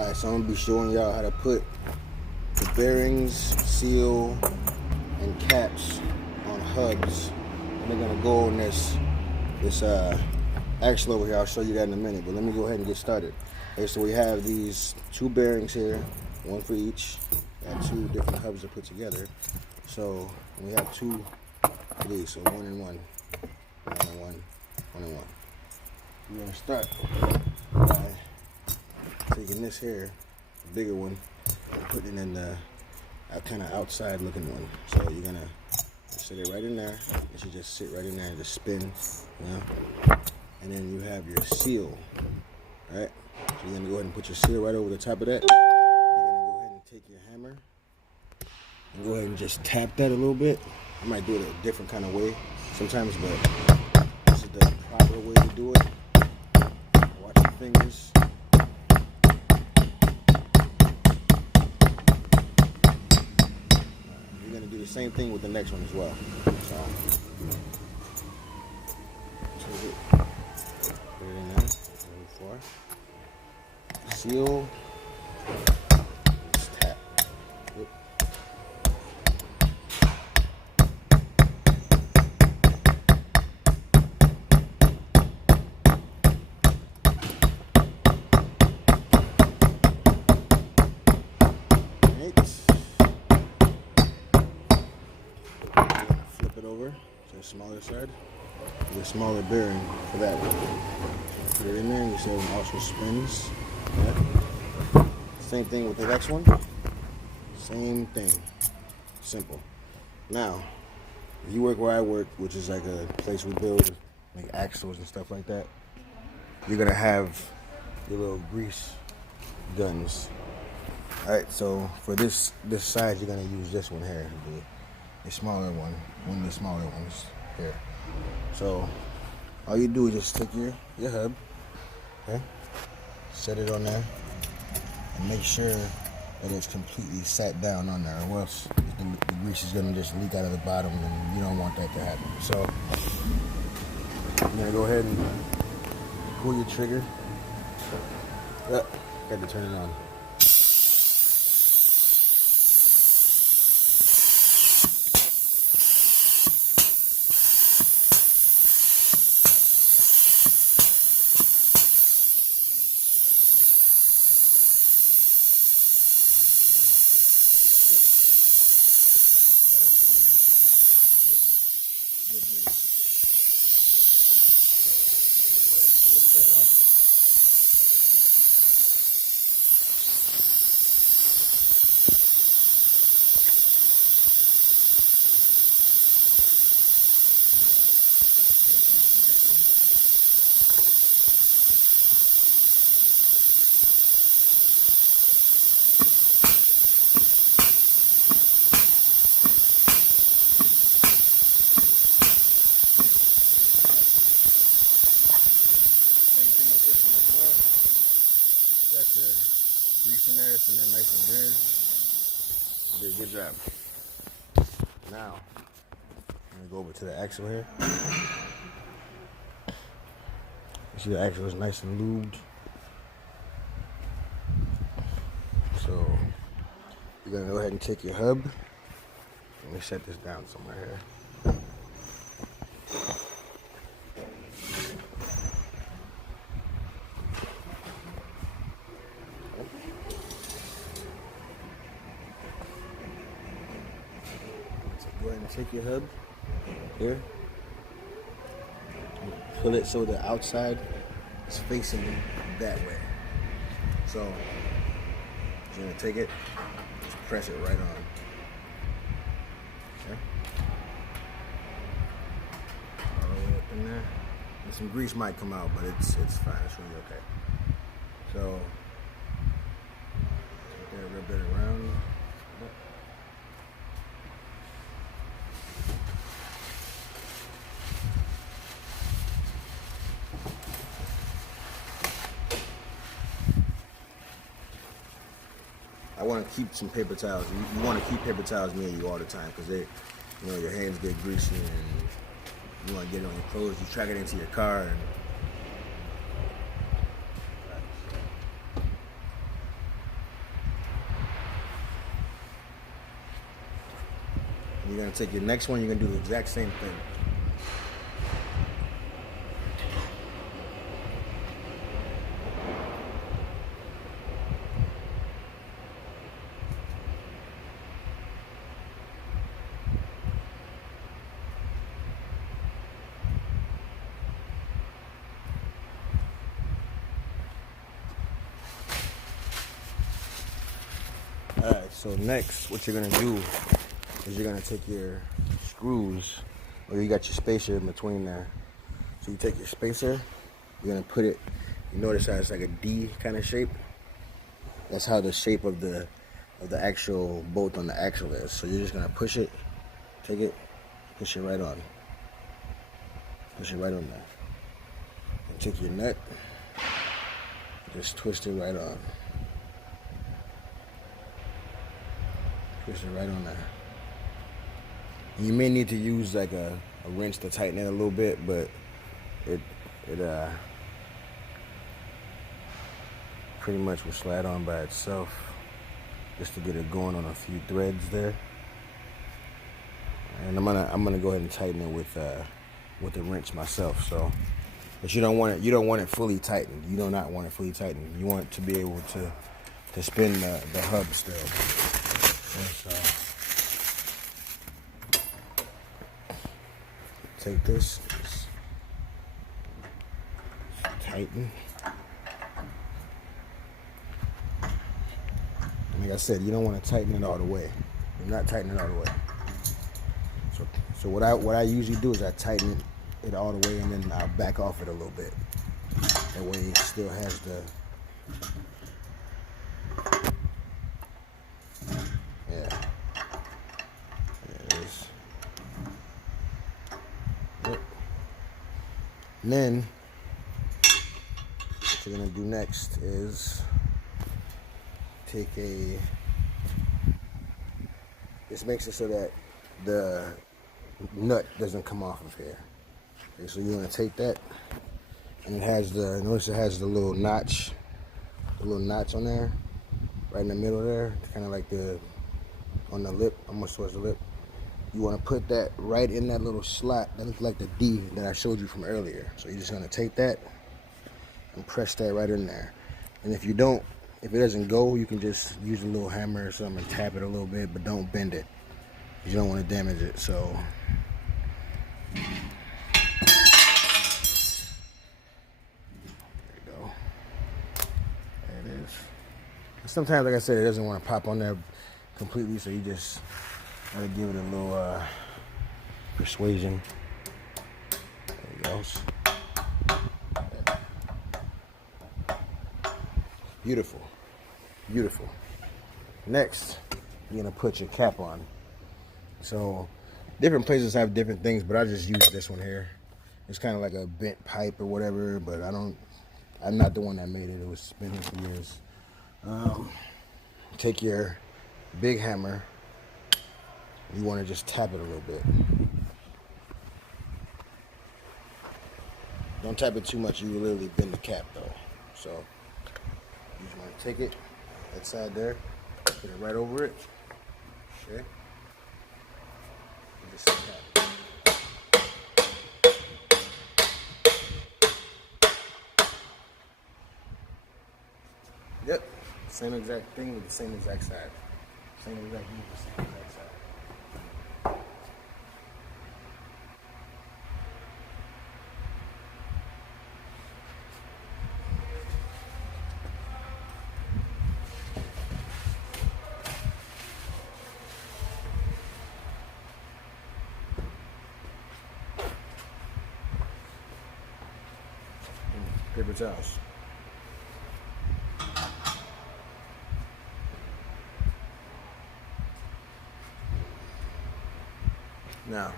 Alright, so I'm going to be showing y'all how to put the bearings, seal, and caps on hubs. And they're going to go on this axle over here. I'll show you that in a minute, but let me go ahead and get started. Okay, so we have these two bearings here, one for each. Got two different hubs to put together. So we have two of these, so 1 and 1, 1 and 1, 1 and 1. We're going to start by taking this here, the bigger one, and putting it in the kind of outside looking one. So you're going to sit it right in there. It should just sit right in there and just spin, you know? And then you have your seal, right? So you're going to go ahead and put your seal right over the top of that. You're going to go ahead and take your hammer and go ahead and just tap that a little bit. I might do it a different kind of way sometimes, but this is the proper way to do it. Watch your fingers. You're going to do the same thing with the next one as well. So, take it, put it in there, seal, just tap. Yep. Flip it over to the smaller side. The smaller bearing for that one. Put it in there, and you see it also spins. Okay. Same thing with the next one. Same thing. Simple. Now, if you work where I work, which is like a place we build like axles and stuff like that, you're gonna have your little grease guns. Alright, so for this size, you're gonna use this one here, the smaller one of the smaller ones here. So all you do is just take your hub, okay, set it on there, and make sure that it's completely sat down on there, or else the grease is gonna just leak out of the bottom, and you don't want that to happen. So I'm gonna go ahead and pull your trigger. Got to turn it on. Good grease. So we're going to go ahead and lift that off. Same thing with the next one. This one as well. Got the grease in there, it's in there nice and good. You did a good job. Now, I'm gonna go over to the axle here. You see the axle is nice and lubed. So, you're gonna go ahead and take your hub. Let me set this down somewhere here. Go ahead and take your hub here, pull it so the outside is facing that way. So you're gonna take it, just press it right on. Okay. All the way up in there. And some grease might come out, but it's fine. It's really okay. So take that a little bit around. I want to keep some paper towels. You want to keep paper towels near you all the time because they, your hands get greasy and you want to get it on your clothes. You track it into your car and You're gonna take your next one, you're gonna do the exact same thing. Alright, so next what you're gonna do is you're gonna take your screws, or you got your spacer in between there. So you take your spacer, you're gonna put it, you notice how it's like a D kind of shape? That's how the shape of the actual bolt on the axle is. So you're just gonna push it, take it, push it right on. Push it right on there. And take your nut, just twist it right on. Twist it right on there. And you may need to use like a wrench to tighten it a little bit, but it pretty much will slide on by itself, just to get it going on a few threads there. And I'm gonna go ahead and tighten it with the wrench myself. So, but you don't want it fully tightened. You do not want it fully tightened. You want it to be able to spin the hub still. And so take this, just tighten. Like I said, you don't want to tighten it all the way. You're not tightening it all the way. So what I usually do is I tighten it all the way, and then I back off it a little bit. That way it still has the, yeah. There it is. Yep. And then what you're gonna do next is take this makes it so that the nut doesn't come off of here. Okay, so you're gonna take that, and it has notice it has the little notch on there, right in the middle there, kind of like on the lip, almost towards the lip. You want to put that right in that little slot that looks like the D that I showed you from earlier. So you're just gonna take that and press that right in there. And if it doesn't go, you can just use a little hammer or something and tap it a little bit, but don't bend it. You don't want to damage it. So there you go. There it is. Sometimes, like I said, it doesn't want to pop on there completely, so you just gotta give it a little persuasion. There it goes. Beautiful, beautiful. Next, you're gonna put your cap on. So different places have different things, but I just use this one here. It's kind of like a bent pipe or whatever, but I'm not the one that made it. It was spinning for years. Take your big hammer. You want to just tap it a little bit. Don't tap it too much. You will literally bend the cap though. So you just want to take it, that side there, put it right over it. Okay. And just tap. Yep. Same exact thing with the same exact side. Same exact move with the same exact side. Paper towels. Now,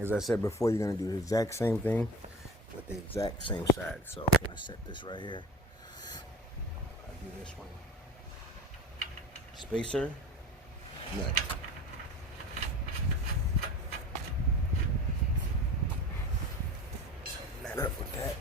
as I said before, you're going to do the exact same thing with the exact same side. So I'm going to set this right here. I'll do this one. Spacer, nut. Tighten that up with that.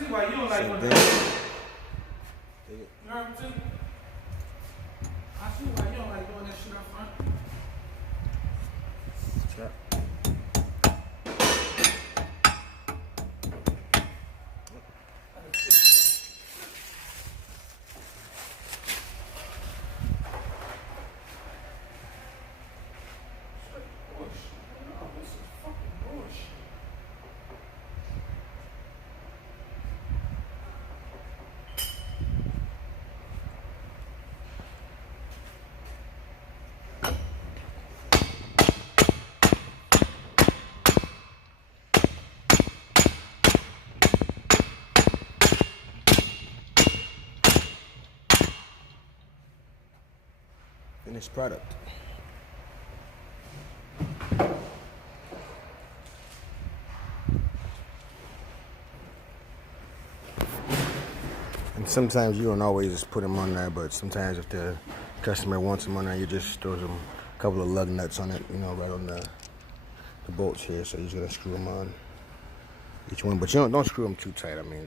see why you don't like Same when thing. that. Take it. You heard me too? I see why you don't like doing that shit up front. Trap. Finished product. And sometimes you don't always just put them on there, but sometimes if the customer wants them on there, you just throw some couple of lug nuts on it, you know, right on the bolts here. So you're just gonna screw them on each one, but you don't screw them too tight. I mean,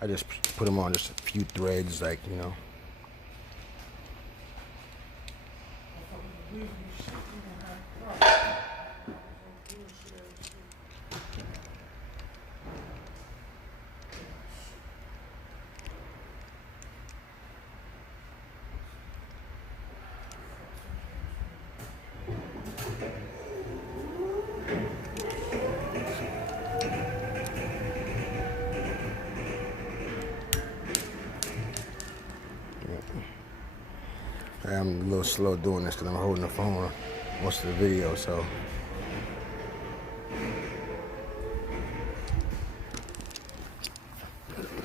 I just put them on just a few threads, like, you know. I'm a little slow doing this because I'm holding the phone most of the video, so.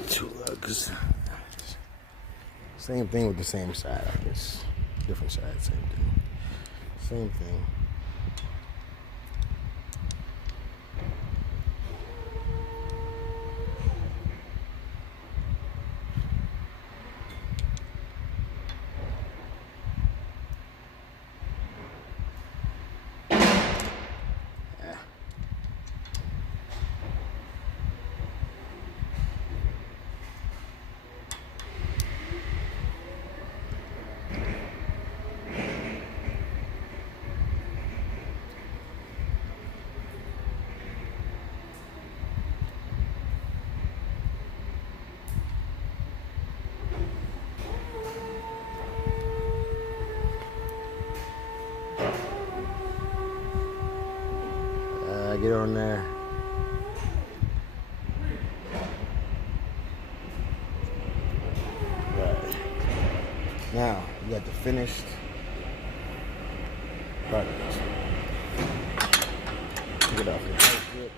Two lugs. Same thing with the same side, I guess. Different side, same thing. Same thing. Get on there. Right. Now, you got the finished product. Take it off here.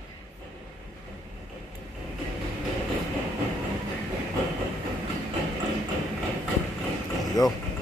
There you go.